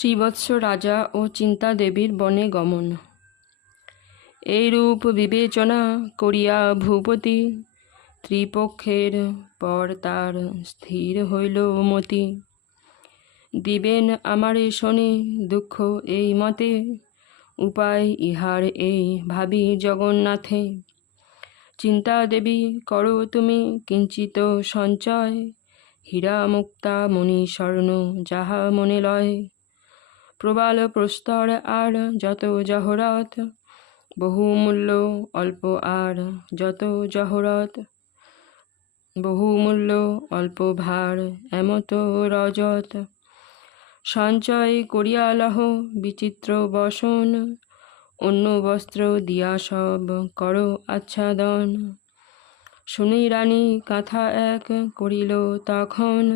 শ্রীবৎস রাজা ও চিন্তা দেবীর বনে গমন। এইরূপ বিবেচনা করিয়া ভূপতি ত্রিপক্ষের পর তার স্থির হইল মতি। দিবেন আমারে শোনে দুঃখ এই মতে, উপায় ইহার এই ভাবি জগন্নাথে। চিন্তা দেবী করো তুমি কিঞ্চিত সঞ্চয়, হীরা মুক্তা মণি স্বর্ণ যাহা মনে লয়। প্রবাল প্রস্তর আর যত জহরত, বহুমূল্য অল্প আর যত জহরত। বহুমূল্য অল্প ভার এমত রজত। সঞ্চয় করিয়া লহ বিচিত্র বসন, অন্য বস্ত্র দিয়া সব করো আচ্ছাদন। শুনি রানী কাঁথা এক করিল তখন,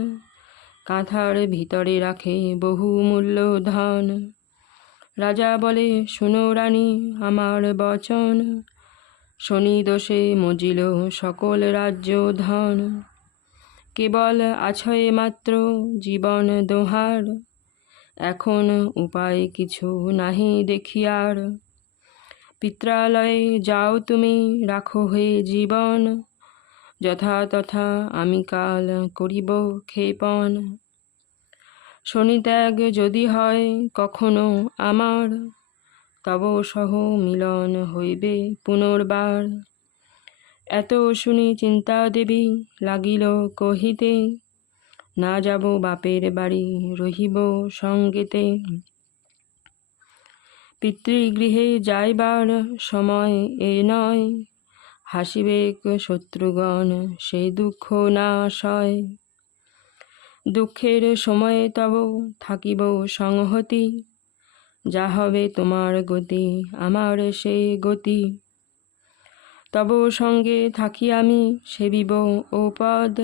কাঁথার ভিতরে রাখে বহুমূল্য ধন। রাজা বলে শুনো রানী আমার বচন, শনি দোষে মজিল সকল রাজ্য ধন। কেবল আছয়ে মাত্র জীবন দোহার, এখন উপায় কিছু নাহি দেখিয়ার। পিত্রালয়ে যাও তুমি রাখো হে জীবন, যথা তথা আমি কাল করিব ক্ষেপণ। শনিত্যাগ যদি হয় কখনো আমার, তব সহ মিলন হইবে পুনর্বার। এত শুনি চিন্তা দেবী লাগিল কহিতে, না যাব বাপের বাড়ি রহিব সঙ্গেতে। পিতৃগৃহে যাইবার সময় এ নয়, হাসিবেক শত্রুগণ সে দুঃখ না সয়। দুঃখের সময়ে তব থাকিব সংহতি, যা হবে তোমার গতি আমার সে গতি। তব সঙ্গে থাকি আমি সেবিব ও পদ,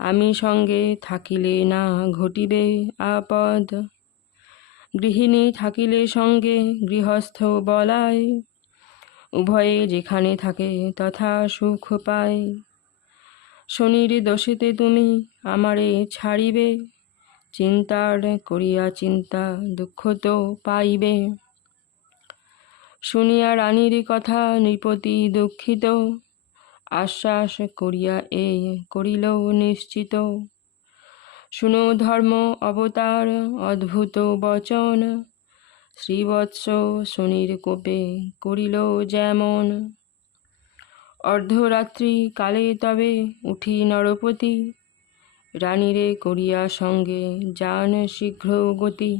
আমি সঙ্গে থাকিলে না ঘটিবে আপদ। গৃহিণী থাকিলে সঙ্গে গৃহস্থ বলায়, উভয়ে যেখানে থাকে তথা সুখ পায়। শনির দোষেতে তুমি আমারে ছাড়িবে, চিন্তার করিয়া চিন্তা দুঃখ তো পাইবে। শুনিয়া রানীর কথা নৃপতি দুঃখিত, আশ্বাস করিয়া এই করিল নিশ্চিত। শুনো ধর্ম অবতার অদ্ভুত বচন, শ্রীবৎস শনির কোপে করিল যেমন। অর্ধরাত্রি কালে তবে উঠি নরপতি, রানীরে করিয়া সঙ্গে যান শীঘ্র গতি।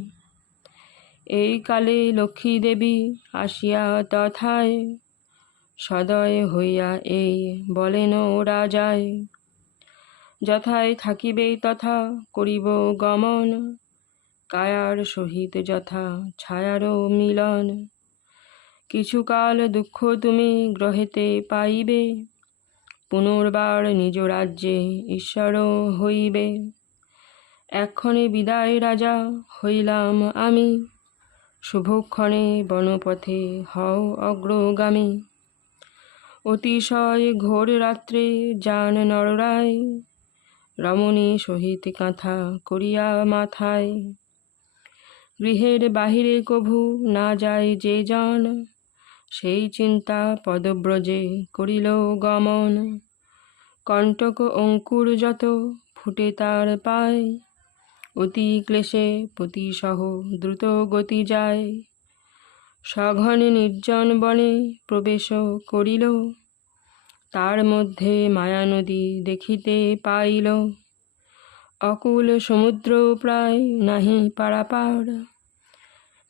এই কালে লক্ষ্মী দেবী আসিয়া তথায়, সদয় হইয়া এই বলেন রাজায়। যথায় থাকিবে তথা করিব গমন, কায়ার সহিত যথা ছায়ারও মিলন। কিছুকাল দুঃখ তুমি গ্রহেতে পাইবে, পুনর্বার নিজ রাজ্যে ঈশ্বর হইবে। এক্ষণে বিদায় রাজা হইলাম আমি, শুভক্ষণে বনপথে হও অগ্রগামী। অতিশয় ঘোর রাত্রে যান নররায়, রমণী সহিত কাঁথা করিয়া মাথায়। গৃহের বাহিরে কভু না যায় যে জন, সেই চিন্তা পদব্রজে করিল গমন। কণ্টক অঙ্কুর যত ফুটে তার পায়, অতি ক্লেশে পতিসহ দ্রুত গতি যায়। সঘনে নির্জন বনে প্রবেশ করিল, তার মধ্যে মায়ানদী দেখিতে পাইল। অকুল সমুদ্র প্রায় নাহি পারাপার,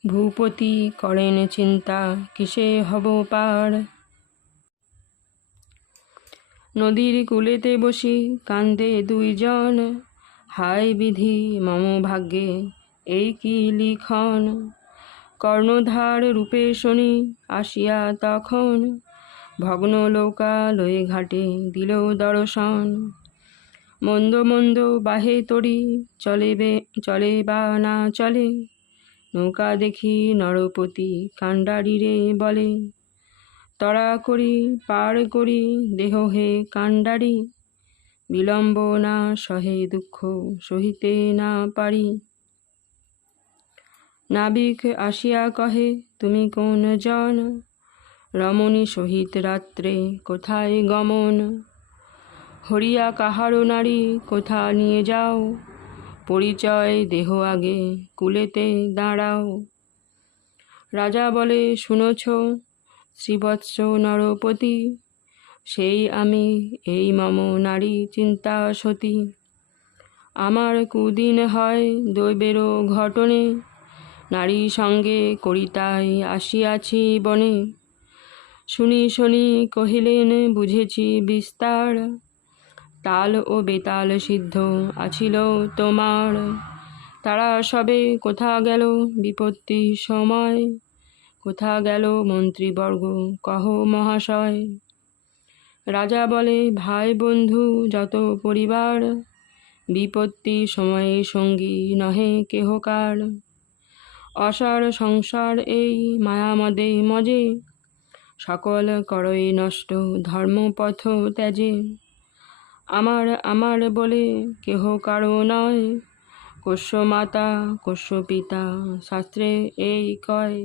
ভূপতি করেন চিন্তা কিসে হব পার। নদীর কূলেতে বসি কান্দে দুইজন, হায় বিধি মম ভাগ্যে এই কি লিখন। কর্ণধার রূপে শনি আসিয়া তখন, ভগ্ন নৌকালয়ে ঘাটে দিল দর্শন। মন্দ মন্দ বাহে তরি চলে বা না চলে, নৌকা দেখি নরপতি কাণ্ডারীরে বলে। তড়া করি পার করি দেহ হে কাণ্ডারী, বিলম্ব না সহে দুঃখ সহিতে না পারি। নাবিক আসিয়া কহে, তুমি কোন জন? রমণী সহিত রাত্রে কোথায় গমন? হরিয়া কাহারো নারী কোথা নিয়ে যাও? পরিচয় দেহ আগে কুলেতে দাঁড়াও। রাজা বলে, শুনছ শ্রীবৎস নরপতি, সেই আমি, এই মম নারী চিন্তা সতী। আমার কুদিন হয় দৈবেরও ঘটনে, নারী সঙ্গে করিতাই আসিয়াছি বনে। শুনি শুনি কহিলেন, বুঝেছি বিস্তার, তাল ও বেতাল সিদ্ধ আছিল তোমার। তারা সবে কোথা গেল বিপত্তি সময়? কোথা গেল মন্ত্রীবর্গ কহ মহাশয়? রাজা বলে, ভাই বন্ধু যত পরিবার, বিপত্তি সময়ে সঙ্গী নহে কেহকার। অসার সংসার এই মায়ামদে মজে, সকল করই নষ্ট ধর্মপথ ত্যাজে। আমার আমার বলে কেহ কারো নয়, কোষ্য মাতা কোষ্য পিতা শাস্ত্রে এই কয়।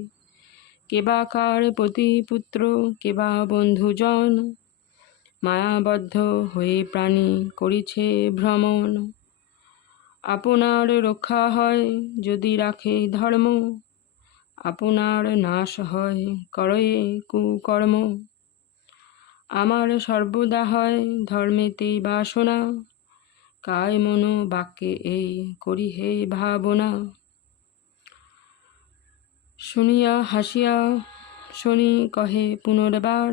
কেবা কার পতিপুত্র কেবা বন্ধুজন, মায়াবদ্ধ হয়ে প্রাণী করিছে ভ্রমণ। আপনার রক্ষা হয় যদি রাখে ধর্ম, আপনার নাশ হয় করয়ে কুকর্ম। আমার সর্বদা হয় ধর্মেতে বাসনা, কায় মন বাক্যে এই করি হে ভাবনা। শুনিয়া হাসিয়া শনি কহে পুনর্বার,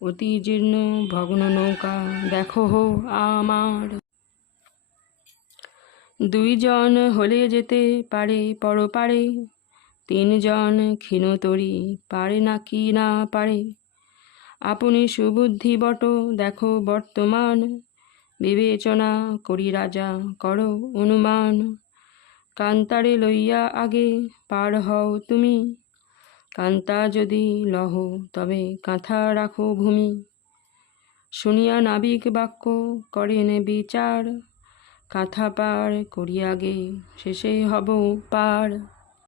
অতি জীর্ণ ভগ্ন নৌকা দেখো হো আমার। দুইজন হলে যেতে পারে পরপারে, তিনজন ক্ষীণতরী পারে নাকি না পারে। আপনি সুবুদ্ধি বট দেখো বর্তমান, বিবেচনা করি রাজা করো অনুমান। কান্তারে লইয়া আগে পার হও তুমি, কান্তা যদি লহ তবে কাঁথা রাখো ভূমি। শুনিয়া নাবিক বাক্য করেন বিচার, কাঁথা পার করি আগে শেষে হব পার।